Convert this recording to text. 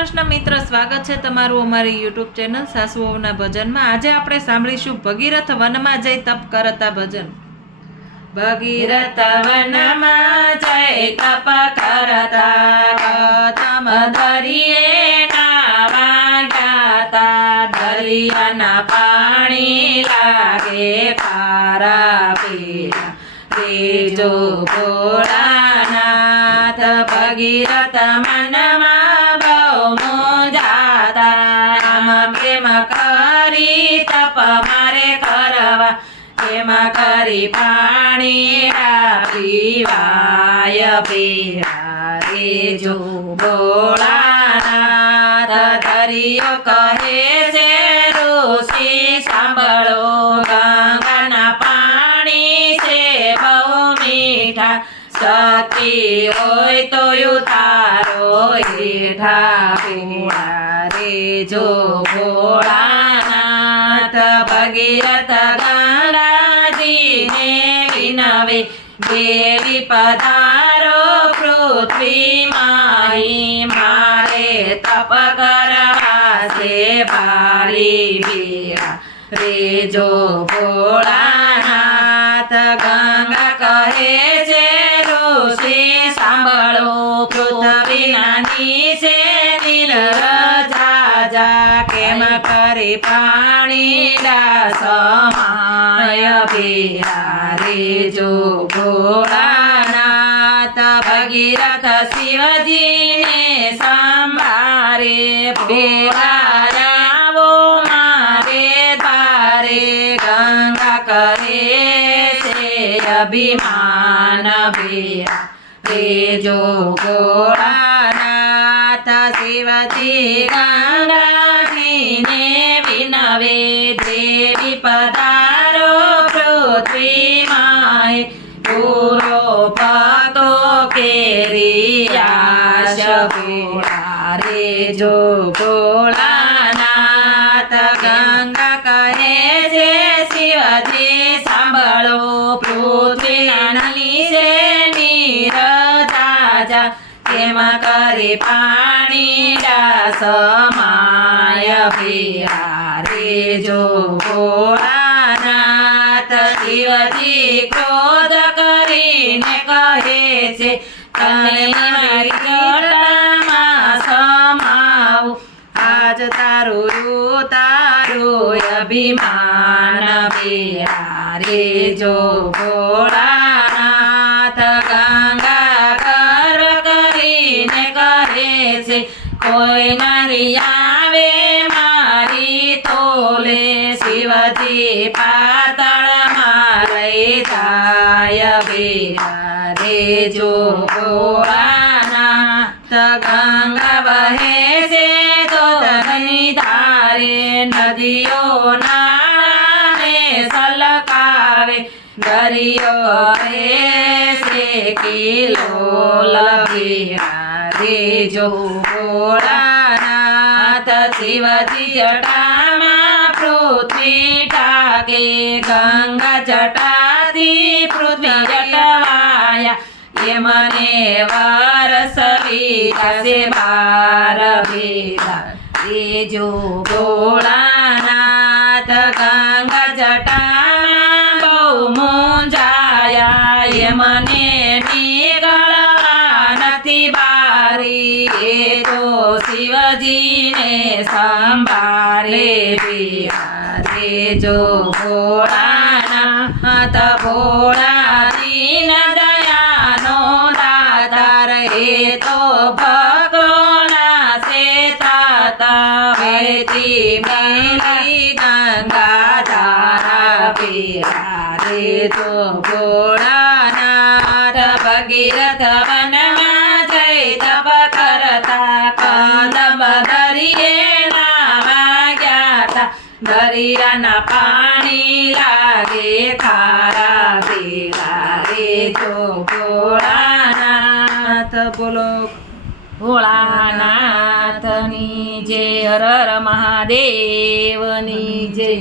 કૃષ્ણ મિત્ર, સ્વાગત છે તમારું અમારી યુટ્યુબ ચેનલ સાસુઓના ભજનમાં। આજે આપણે સાંભળીશું ભગીરથ વનમાં જઈ તપ કરતા ભજન। ભગીરથ વનમાં જઈ તપ કરતા, તમ દરિયે નાવા ગયા, દરિયાના પાણી લાગે ખારા પીરા, રેજો ભોળાનાથ। ભગીરથ મનમાં બહુ મૂંઝાતા, આમ કેમ કરી તપ મારે કરવા, કેમ કરી પાણી પીવાય પીરા, રેજો ભોળાનાથ। દરિયો કહે છે ઋષિ સાંભળો, ગંગાના પાણી છે બહુ મીઠા, શક્તિ હોય તો ઉતારો હેઠા પીડા, રેજો ભોળાનાથ। ભગીરથ ગંગાજીને વિનવે, દેવી પધારો પૃથ્વીમાં, મારે તપ કરવા છે ભારી પીડા, રેજો ભોળાનાથ। ગંગા કહે છે ઋષિ સાંભળો, પૃથ્વીના નીચે નિર્જા, કેમ કરે પાણી સમાય પીરા, રેજો ભોળાનાથ। ભગીરથ શિવજીને સંભારે, પીરાવો મારે દ્વારે, ગંગા કરે છે અભિમાન પીરા, રેજો ભોળાનાથ। શિવજી ગંગાજીને વિનવે, દેવી પધારો પૃથ્વીમાં, પૂરો ભક્તો કેરી આશ પૂરા, રેજો ભોળાનાથ। ગંગા કહે છે શિવજી સાંભળો, પૃથ્વીના નીચે નિરજા, કેમ કરે પાણી સમાય પીરા, રેજો ભોળાનાથ। શિવજી ક્રોધ કરીને કહે છે, તને મારી જટામાં સમાવું, આજ તારું અભિમાન પીરા, રેજો ભોળાનાથ। ગંગા કર કરીને કહે છે, કોઈ મારી આવે મારી તોલે, શિવજી પાતાળમાં લઈ જાય પીરા, રેજો ભોળાનાથ। ગંગા વહે છે તો ધની ધારે, નદીઓ નાળાને સલકાવે, દરિયો કહે છે કિલોલ પીરા, રેજો ભોળાનાથ। શિવજી જટામાં પૃથ્વી ઢાકે, ગંગા જટાથી પૃથ્વી જટવાયા, એ મને વરસવી થશે બાર પીરા, રેજો ભોળાનાથ। ગંગા જટામાં બહુ મૂંઝાયા, એ મને નીકળવા નથી બારી, એ તો શિવજીને સંભાળે પીરા, રેજો ભોળાનાથ। ભોળા દીન દયાનો દાતાર, એ તો ભગવાના છે તાતા, વહેતી મેલી ગંગા ધારા પીરા, રેજો ભોળાનાથ। ભગીરથ વનમાં જઈ તપ કરતા, કદમ દરિયે નાવા ગયા, દરિયાના પાણી લાગે ખારા પીરા, રેજો ભોળાનાથ। બોલો ભોળાનાથની જય, હર હર મહાદેવની જય।